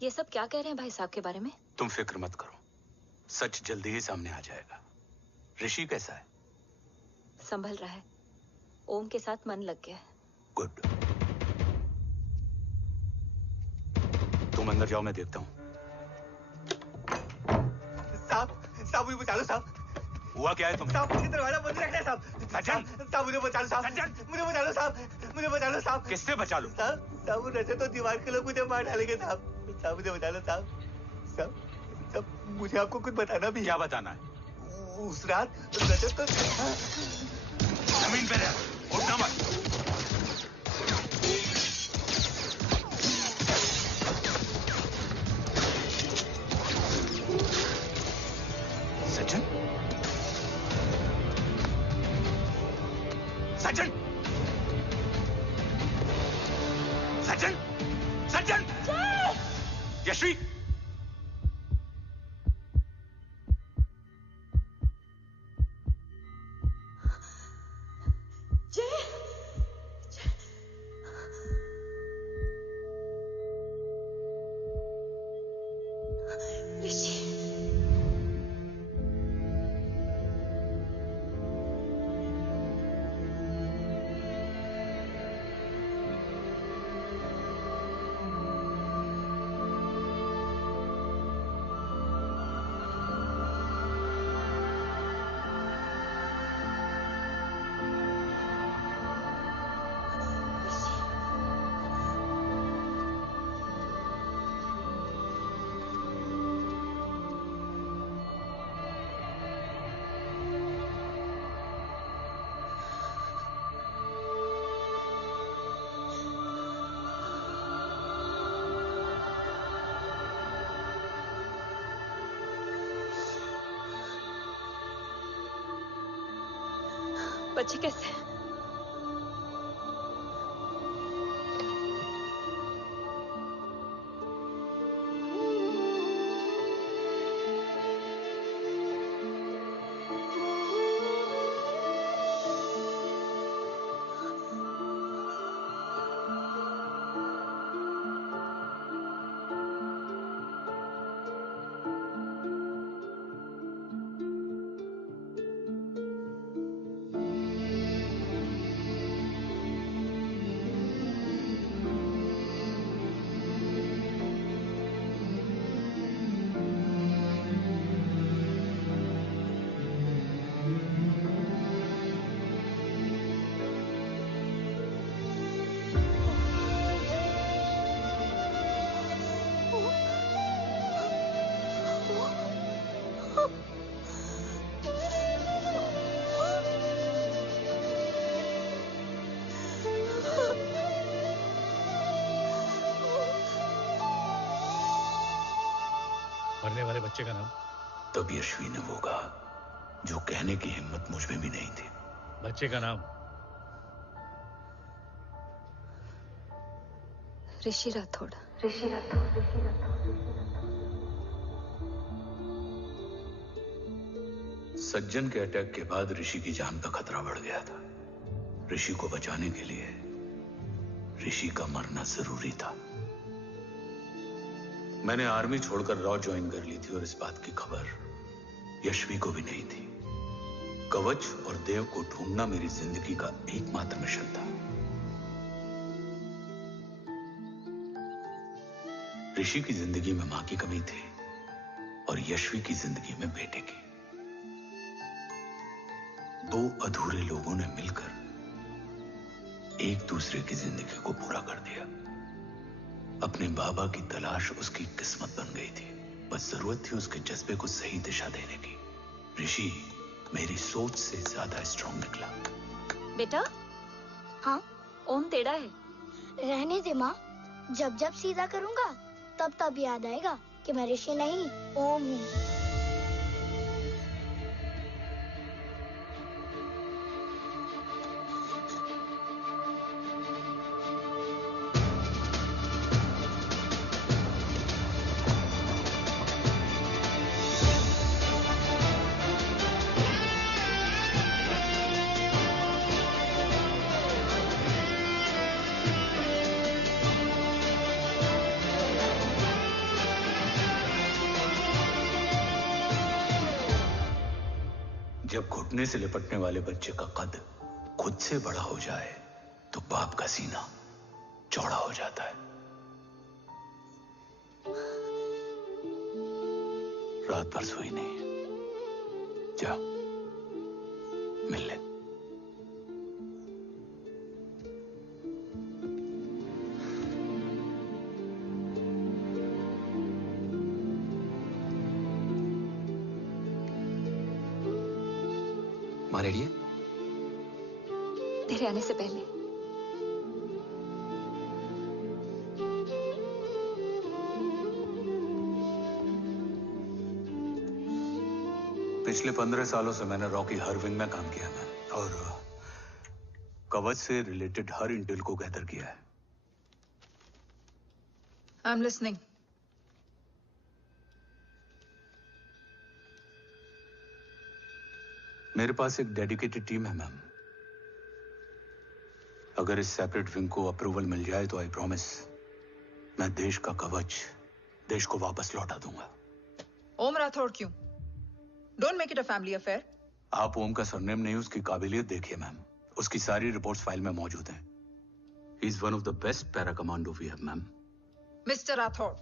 ये सब क्या कह रहे हैं भाई साहब के बारे में? तुम फिक्र मत करो, सच जल्दी ही सामने आ जाएगा। ऋषि कैसा है? संभल रहा है। ओम के साथ मन लग गया है। गुड। तुम अंदर जाओ, मैं देखता हूँ। साहब मुझे बचा लो साहब। हुआ क्या है तुम्हें? साहब मुझे दरवाजा बंद रखना है साहब। सज्जन, साहब मुझे बचा लो साहब। सज्जन, मुझे बचा लो साहब। मुझे बचा लो साहब। किससे बचा लो? साहब वो नशे तो दीवार के लोग मुझे मार डालेंगे साहब। साहब मुझे बचा लो साहब। साहब मुझे आपको कुछ बताना भी। क्या बताना है? उस रात नशे तो जमीन पे रह, उठना मत। सज्जन, सज्जन, सज्जन, सज्जन, यश्वी, बच्चे कैसे हैं? मरने वाले बच्चे का नाम? तब यश्वी ने वो कहा जो कहने की हिम्मत मुझ में भी नहीं थी। बच्चे का नाम? ऋषि राठौड़। सज्जन के अटैक के बाद ऋषि की जान का खतरा बढ़ गया था। ऋषि को बचाने के लिए ऋषि का मरना जरूरी था। मैंने आर्मी छोड़कर रॉ ज्वाइन कर ली थी और इस बात की खबर यश्वी को भी नहीं थी। कवच और देव को ढूंढना मेरी जिंदगी का एकमात्र मिशन था। ऋषि की जिंदगी में मां की कमी थी और यश्वी की जिंदगी में बेटे की। दो अधूरे लोगों ने मिलकर एक दूसरे की जिंदगी को पूरा कर दिया। अपने बाबा की तलाश उसकी किस्मत बन गई थी। बस जरूरत थी उसके जज्बे को सही दिशा देने की। ऋषि मेरी सोच से ज्यादा स्ट्रांग निकला। बेटा? हाँ? ओम टेढ़ा है। रहने दे माँ, जब जब सीधा करूंगा तब तब याद आएगा कि मैं ऋषि नहीं ओम हूँ। जब घुटने से लिपटने वाले बच्चे का कद खुद से बड़ा हो जाए तो बाप का सीना चौड़ा हो जाता है। रात भर सोई नहीं है, जा मिल ले। माँ रेडी है? तेरे आने से पहले। पिछले 15 सालों से मैंने रॉकी हर विंग में काम किया है और कवच से रिलेटेड हर इंटेल को गैदर किया है। I am listening. मेरे पास एक डेडिकेटेड टीम है मैम। अगर इस सेपरेट विंग को अप्रूवल मिल जाए तो आई प्रॉमिस मैं देश का कवच देश को वापस लौटा दूंगा। ओम राठौड़ क्यों? Don't make it a family affair. आप ओम का सरनेम नहीं, उसकी काबिलियत देखिए मैम। उसकी सारी रिपोर्ट्स फाइल में मौजूद हैं। He is one of the best para commando we have ma'am. Mister Rathore,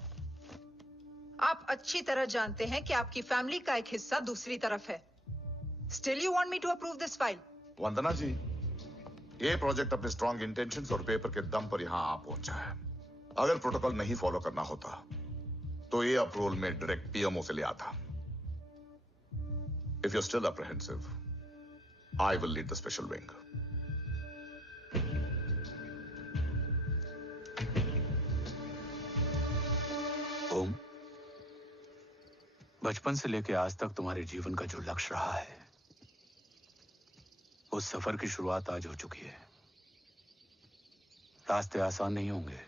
आप अच्छी तरह जानते हैं कि आपकी फैमिली का एक हिस्सा दूसरी तरफ है। Still you want me to approve this file? वंदना जी, ये प्रोजेक्ट अपने स्ट्रॉन्ग इंटेंशंस और पेपर के दम पर यहां आ पहुंचा है। अगर प्रोटोकॉल नहीं फॉलो करना होता तो ये अप्रूवल में डायरेक्ट पीएमओ से ले आता। If you're still apprehensive, I will lead the special wing. ओम, बचपन से लेकर आज तक तुम्हारे जीवन का जो लक्ष्य रहा है, उस सफर की शुरुआत आज हो चुकी है। रास्ते आसान नहीं होंगे,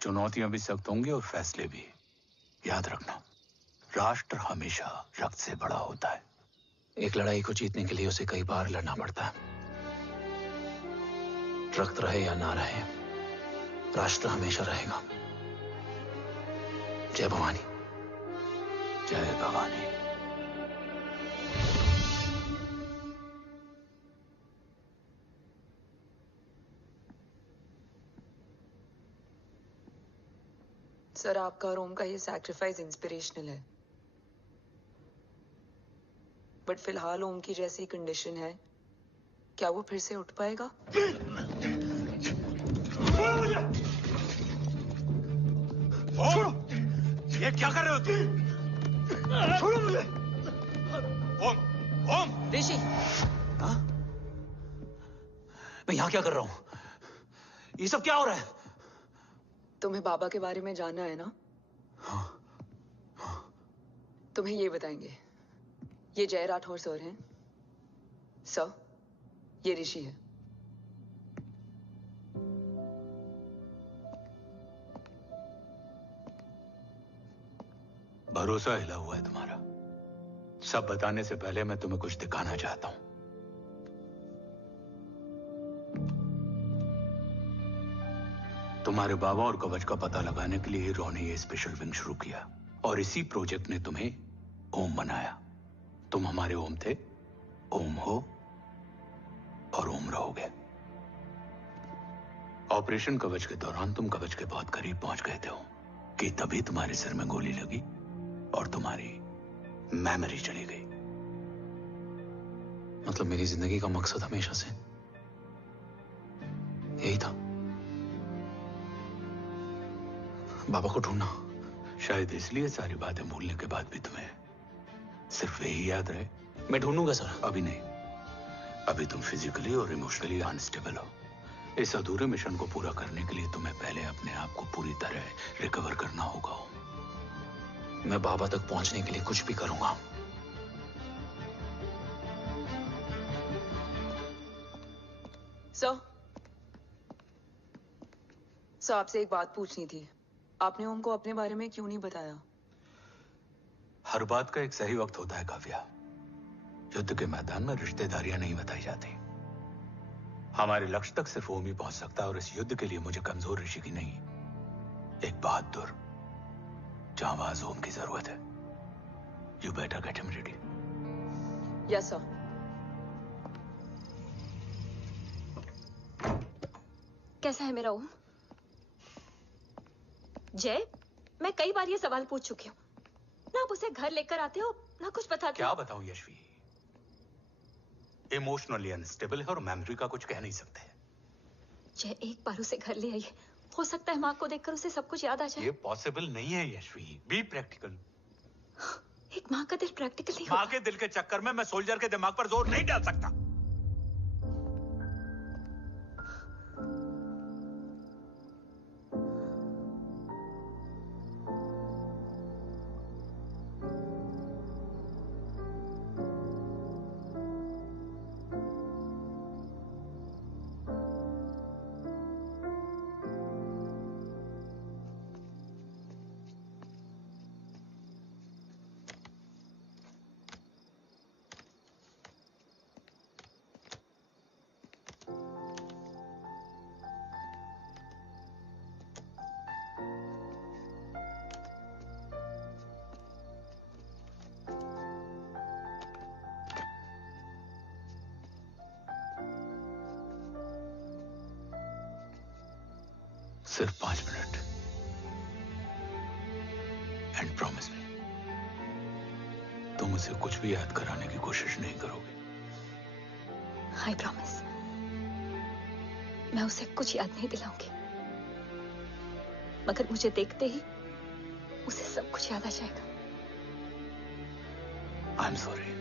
चुनौतियां भी सख्त होंगी और फैसले भी। याद रखना, राष्ट्र हमेशा रक्त से बड़ा होता है। एक लड़ाई को जीतने के लिए उसे कई बार लड़ना पड़ता है। रक्त रहे या ना रहे, राष्ट्र हमेशा रहेगा। जय भवानी। जय भवानी। सर, आपका और ओम का ये सैक्रिफाइस इंस्पिरेशनल है, बट फिलहाल ओम की जैसी कंडीशन है, क्या वो फिर से उठ पाएगा? छोड़ो! ये क्या कर रहे हो तुम? छोड़ो मुझे! ओम! ऋषि! हाँ? मैं यहाँ क्या कर रहा हूँ? ये सब क्या हो रहा है? तुम्हें बाबा के बारे में जानना है ना? तुम्हें ये बताएंगे। ये जय राठौर सर हैं। सर, ये ऋषि है। भरोसा हिला हुआ है तुम्हारा। सब बताने से पहले मैं तुम्हें कुछ दिखाना चाहता हूं। तुम्हारे बाबा और कवच का पता लगाने के लिए रॉ ने ये स्पेशल विंग शुरू किया और इसी प्रोजेक्ट ने तुम्हें ओम बनाया। तुम हमारे ओम थे, ओम हो और ओम रहोगे। ऑपरेशन कवच के दौरान तुम कवच के बहुत करीब पहुंच गए थे कि तभी तुम्हारे सिर में गोली लगी और तुम्हारी मेमोरी चली गई। मतलब मेरी जिंदगी का मकसद हमेशा से यही था, बाबा को ढूंढना। शायद इसलिए सारी बातें भूलने के बाद भी तुम्हें सिर्फ यही याद रहे। मैं ढूंढूंगा सर। अभी नहीं, अभी तुम फिजिकली और इमोशनली अनस्टेबल हो। इस अधूरे मिशन को पूरा करने के लिए तुम्हें पहले अपने आप को पूरी तरह रिकवर करना होगा। मैं बाबा तक पहुंचने के लिए कुछ भी करूंगा। सर, आपसे एक बात पूछनी थी। आपने ओम को अपने बारे में क्यों नहीं बताया? हर बात का एक सही वक्त होता है काव्या। युद्ध के मैदान में रिश्तेदारियां नहीं बताई जाती। हमारे लक्ष्य तक सिर्फ ओम ही पहुंच सकता है और इस युद्ध के लिए मुझे कमजोर ऋषि की नहीं, एक बहादुर जांबाज ओम की जरूरत है। You better get him ready. Yes, sir. कैसा है मेरा ओम? जय, मैं कई बार ये सवाल पूछ चुकी हूँ। ना आप उसे घर लेकर आते हो, ना कुछ बताते क्या हो। बताऊं यशवी? इमोशनली अनस्टेबल है और मेमोरी का कुछ कह नहीं सकते। जय, एक बार उसे घर ले आइए। हो सकता है माँ को देखकर उसे सब कुछ याद आ जाए। ये पॉसिबल नहीं है यशवी। Be practical. एक माँ का दिल प्रैक्टिकल नहीं माँ होता। के दिल के चक्कर में मैं सोल्जर के दिमाग पर जोर नहीं डाल सकता। सिर्फ 5 मिनट। एंड प्रॉमिस मी, तुम उसे कुछ भी याद कराने की कोशिश नहीं करोगे। आई प्रॉमिस, मैं उसे कुछ याद नहीं दिलाऊंगी, मगर मुझे देखते ही उसे सब कुछ याद आ जाएगा। I am sorry.